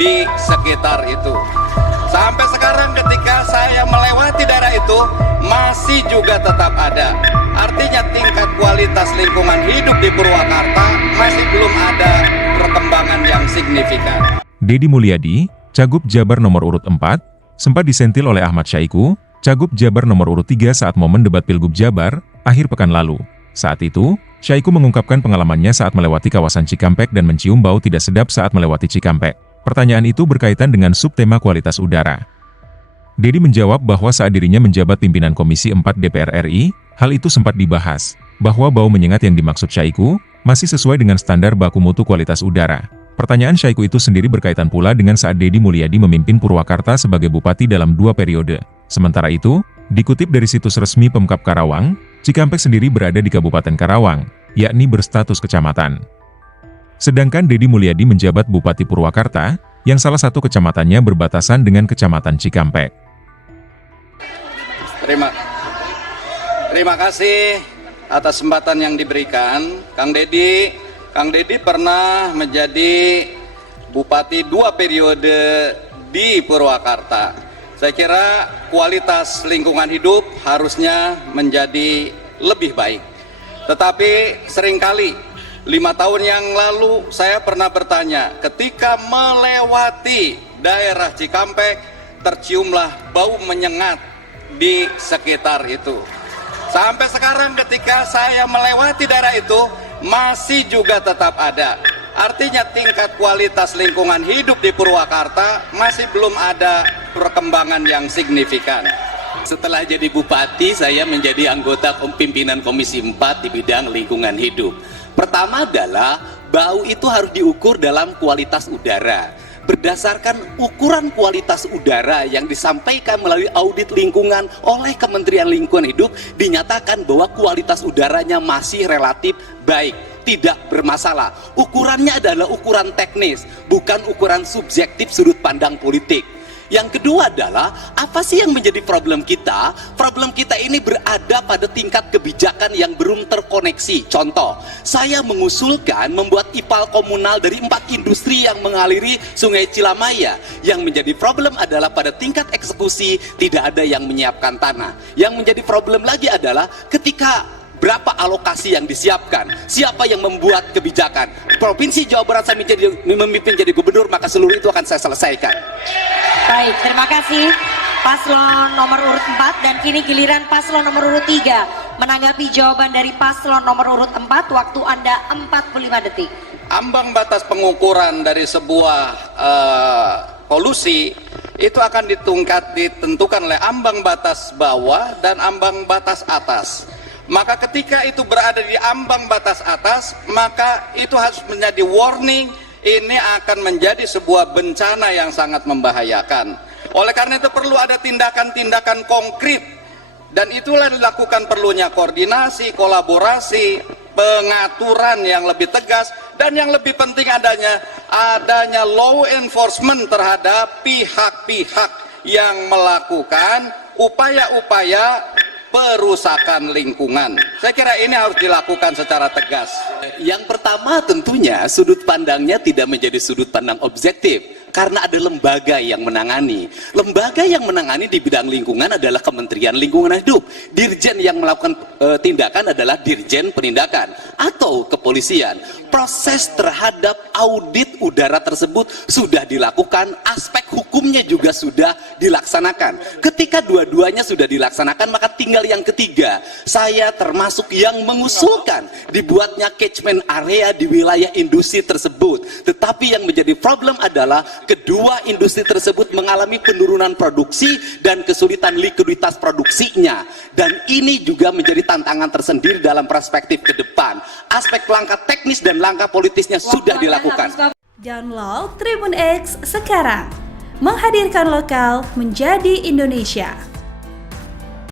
di sekitar itu. Sampai sekarang ketika saya melewati daerah itu masih juga tetap ada. Artinya tingkat kualitas lingkungan hidup di Purwakarta masih belum ada perkembangan yang signifikan. Deddy Mulyadi, Cagup Jabar nomor urut 4, sempat disentil oleh Ahmad Syahiku, Cagup Jabar nomor urut 3 saat momen debat Pilgub Jabar, akhir pekan lalu. Saat itu, Syahiku mengungkapkan pengalamannya saat melewati kawasan Cikampek dan mencium bau tidak sedap saat melewati Cikampek. Pertanyaan itu berkaitan dengan subtema kualitas udara. Deddy menjawab bahwa saat dirinya menjabat pimpinan Komisi 4 DPR RI, hal itu sempat dibahas, bahwa bau menyengat yang dimaksud Syahiku masih sesuai dengan standar baku mutu kualitas udara. Pertanyaan Syahiku itu sendiri berkaitan pula dengan saat Deddy Mulyadi memimpin Purwakarta sebagai bupati dalam 2 periode. Sementara itu, dikutip dari situs resmi Pemkab Karawang, Cikampek sendiri berada di Kabupaten Karawang, yakni berstatus kecamatan. Sedangkan Deddy Mulyadi menjabat Bupati Purwakarta, yang salah satu kecamatannya berbatasan dengan Kecamatan Cikampek. Terima kasih atas kesempatan yang diberikan, Kang Deddy. Kang Deddy pernah menjadi Bupati 2 periode di Purwakarta. Saya kira kualitas lingkungan hidup harusnya menjadi lebih baik. Tetapi seringkali 5 tahun yang lalu saya pernah bertanya, ketika melewati daerah Cikampek, terciumlah bau menyengat di sekitar itu. Sampai sekarang ketika saya melewati daerah itu, masih juga tetap ada. Artinya tingkat kualitas lingkungan hidup di Purwakarta masih belum ada perkembangan yang signifikan. Setelah jadi bupati, saya menjadi anggota pimpinan Komisi 4 di bidang lingkungan hidup. Pertama adalah bau itu harus diukur dalam kualitas udara. Berdasarkan ukuran kualitas udara yang disampaikan melalui audit lingkungan oleh Kementerian Lingkungan Hidup, dinyatakan bahwa kualitas udaranya masih relatif baik, tidak bermasalah. Ukurannya adalah ukuran teknis, bukan ukuran subjektif sudut pandang politik. Yang kedua adalah, apa sih yang menjadi problem kita? Problem kita ini berada pada tingkat kebijakan yang belum terkoneksi. Contoh, saya mengusulkan membuat IPAL komunal dari 4 industri yang mengaliri Sungai Cilamaya. Yang menjadi problem adalah pada tingkat eksekusi tidak ada yang menyiapkan tanah. Yang menjadi problem lagi adalah ketika berapa alokasi yang disiapkan, siapa yang membuat kebijakan. Provinsi Jawa Barat saya memimpin jadi gubernur, maka seluruh itu akan saya selesaikan. Baik, terima kasih Paslon nomor urut 4, dan kini giliran Paslon nomor urut 3 menanggapi jawaban dari Paslon nomor urut 4. Waktu Anda 45 detik. Ambang batas pengukuran dari sebuah polusi itu akan ditentukan oleh ambang batas bawah dan ambang batas atas. Maka ketika itu berada di ambang batas atas, maka itu harus menjadi warning, ini akan menjadi sebuah bencana yang sangat membahayakan. Oleh karena itu perlu ada tindakan-tindakan konkret, dan itulah dilakukan perlunya koordinasi, kolaborasi, pengaturan yang lebih tegas, dan yang lebih penting adanya law enforcement terhadap pihak-pihak yang melakukan upaya-upaya perusakan lingkungan. Saya kira ini harus dilakukan secara tegas. Yang pertama tentunya sudut pandangnya tidak menjadi sudut pandang objektif, karena ada lembaga yang menangani. Lembaga yang menangani di bidang lingkungan adalah Kementerian Lingkungan Hidup. Dirjen yang melakukan tindakan adalah Dirjen Penindakan atau kepolisian. Proses terhadap audit udara tersebut sudah dilakukan, aspek hukumnya juga sudah dilaksanakan. Ketika dua-duanya sudah dilaksanakan, maka tinggal yang ketiga. Saya termasuk yang mengusulkan dibuatnya catchment area di wilayah industri tersebut. Tetapi yang menjadi problem adalah kedua industri tersebut mengalami penurunan produksi dan kesulitan likuiditas produksinya. Dan ini juga menjadi tantangan tersendiri dalam perspektif ke depan. Aspek langkah teknis dan langkah politisnya sudah dilakukan. Download Tribun X sekarang, menghadirkan lokal menjadi Indonesia.